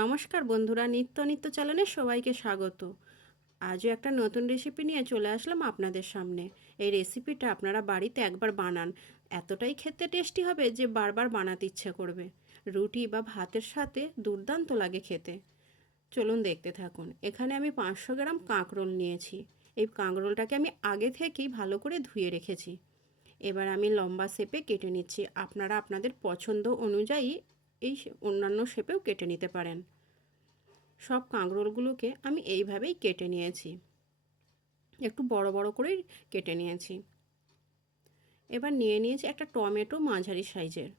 নমস্কার বন্ধুরা, নিত্য নিত্য চ্যানেলে সবাইকে স্বাগত। আজও একটা নতুন রেসিপি নিয়ে চলে আসলাম আপনাদের সামনে। এই রেসিপিটা আপনারা বাড়িতে একবার বানান। এতটাই খেতে টেস্টি হবে যে বারবার বানাতে ইচ্ছে করবে। রুটি বা ভাতের সাথে দুর্দান্ত লাগে খেতে। চলুন দেখতে থাকুন। এখানে আমি পাঁচশো গ্রাম কাঁকরোল নিয়েছি। এই কাঁকরোলটাকে আমি আগে থেকেই ভালো করে ধুয়ে রেখেছি। এবার আমি লম্বা শেপে কেটে নিচ্ছি। আপনারা আপনাদের পছন্দ অনুযায়ী এই অন্যান্য শেপেও কেটে নিতে পারেন। সব কাঁকরোলগুলোকে আমি এইভাবেই কেটে নিয়েছি। একটু বড় বড় করেই কেটে নিয়েছি। এবার নিয়ে নিয়েছি একটা টমেটো মাঝারি সাইজের।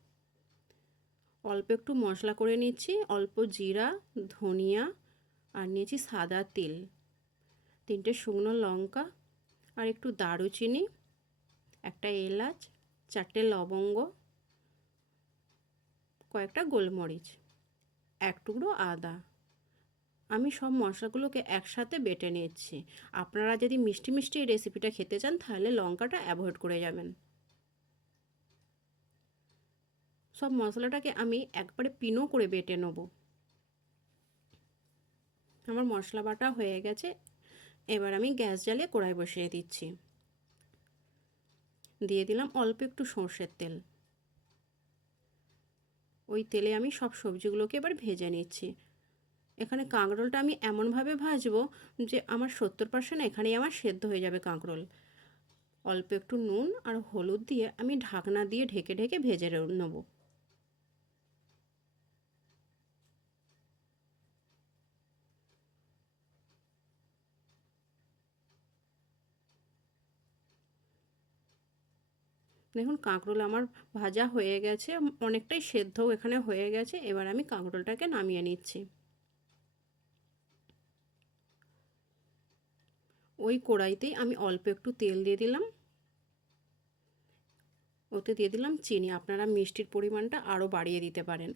অল্প একটু মশলা করে নিচ্ছি, অল্প জিরা, ধনিয়া আর নিয়েছি সাদা তিল। তিনটে শুকনো লঙ্কা আর একটু দারুচিনি, একটা এলাচ, চারটে লবঙ্গ কয়েকটা গোলমরিচ, এক টুকরো আদা। আমি সব মশলাগুলোকে একসাথে বেটে নিচ্ছি। আপনারা যদি মিষ্টি মিষ্টি এই রেসিপিটা খেতে চান, তাহলে লঙ্কাটা অ্যাভয়েড করে যাবেন। সব মশলাটাকে আমি একবারে পিনো করে বেটে নেব। আমার মশলা বাটা হয়ে গেছে। এবার আমি গ্যাস জ্বালিয়ে কড়াই বসিয়ে দিচ্ছি। দিয়ে দিলাম অল্প একটু সর্ষের তেল। ওই তেলে আমি সব সবজিগুলোকে এবার ভেজে নিচ্ছি। এখানে কাঁকরোলটা আমি এমনভাবে ভাজবো যে আমার সত্তর পার্সেন্ট এখানেই আমার সেদ্ধ হয়ে যাবে কাঁকরোল। অল্প একটু নুন আর হলুদ দিয়ে আমি ঢাকনা দিয়ে ঢেকে ঢেকে ভেজে নেব। দেখুন, কাঁকরোল আমার ভাজা হয়ে গেছে, অনেকটাই সেদ্ধও এখানে হয়ে গেছে, এবার আমি কাঁকরোলটাকে নামিয়ে নিচ্ছি। ওই কড়াইতেই আমি অল্প একটু তেল দিয়ে দিলাম। ওতে দিয়ে দিলাম চিনি, আপনারা মিষ্টির পরিমাণটা আরও বাড়িয়ে দিতে পারেন।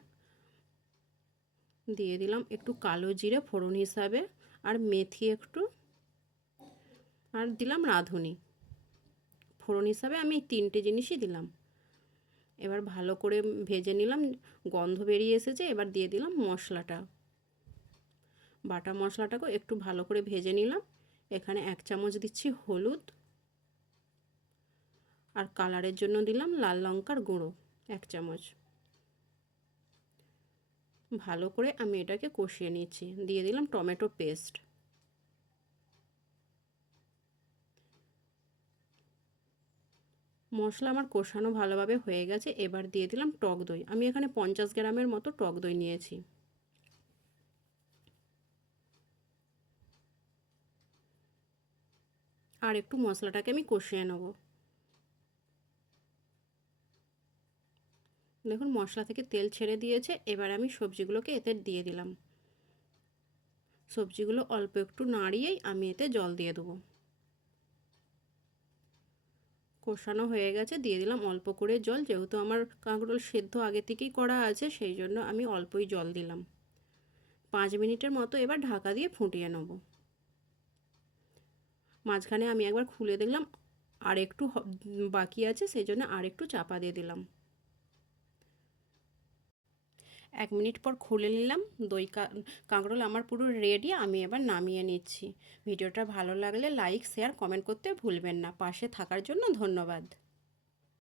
দিয়ে দিলাম একটু কালো জিরে ফোড়ন হিসাবে, আর মেথি একটু, আর দিলাম রাঁধুনি। ফোড়ন হিসাবে আমি এই তিনটে জিনিসই দিলাম। এবার ভালো করে ভেজে নিলাম, গন্ধ বেরিয়ে এসেছে, এবার দিয়ে দিলাম মশলাটা। বাটা মশলাটাকেও একটু ভালো করে ভেজে নিলাম। এখানে এক চামচ দিচ্ছি হলুদ। আর কালারের জন্য দিলাম লাল লঙ্কার গুঁড়ো, এক চামচ। ভালো করে আমি এটাকে কষিয়ে নিচ্ছি। দিয়ে দিলাম টমেটো পেস্ট। মশলা আমার কষানো ভালোভাবে হয়ে গেছে, এবার দিয়ে দিলাম টক দই। আমি এখানে পঞ্চাশ গ্রামের মতো টক দই নিয়েছি। আর একটু মশলাটাকে আমি কষিয়ে নেব। দেখুন, মশলা থেকে তেল ছেড়ে দিয়েছে, এবার আমি সবজিগুলোকে এতে দিয়ে দিলাম। সবজিগুলো অল্প একটু নাড়িয়েই আমি এতে জল দিয়ে দেবো। কষানো হয়ে গেছে, দিয়ে দিলাম অল্প করে জল। যেহেতু আমার কাঁকরোল সেদ্ধ আগে থেকেই করা আছে, সেই জন্য আমি অল্পই জল দিলাম। পাঁচ মিনিটের মতো এবার ঢাকা দিয়ে ফুটিয়ে নেব। মাঝখানে আমি একবার খুলে দেখলাম আর একটু বাকি আছে, সেই জন্য আর একটু চাপা দিয়ে দিলাম। এক মিনিট পর খুলে নিলাম। দই কাঁকরোল আমার পুরো রেডি আমি এবার নামিয়ে নিচ্ছি। ভিডিওটা ভালো লাগলে লাইক শেয়ার কমেন্ট করতে ভুলবেন না। পাশে থাকার জন্য ধন্যবাদ।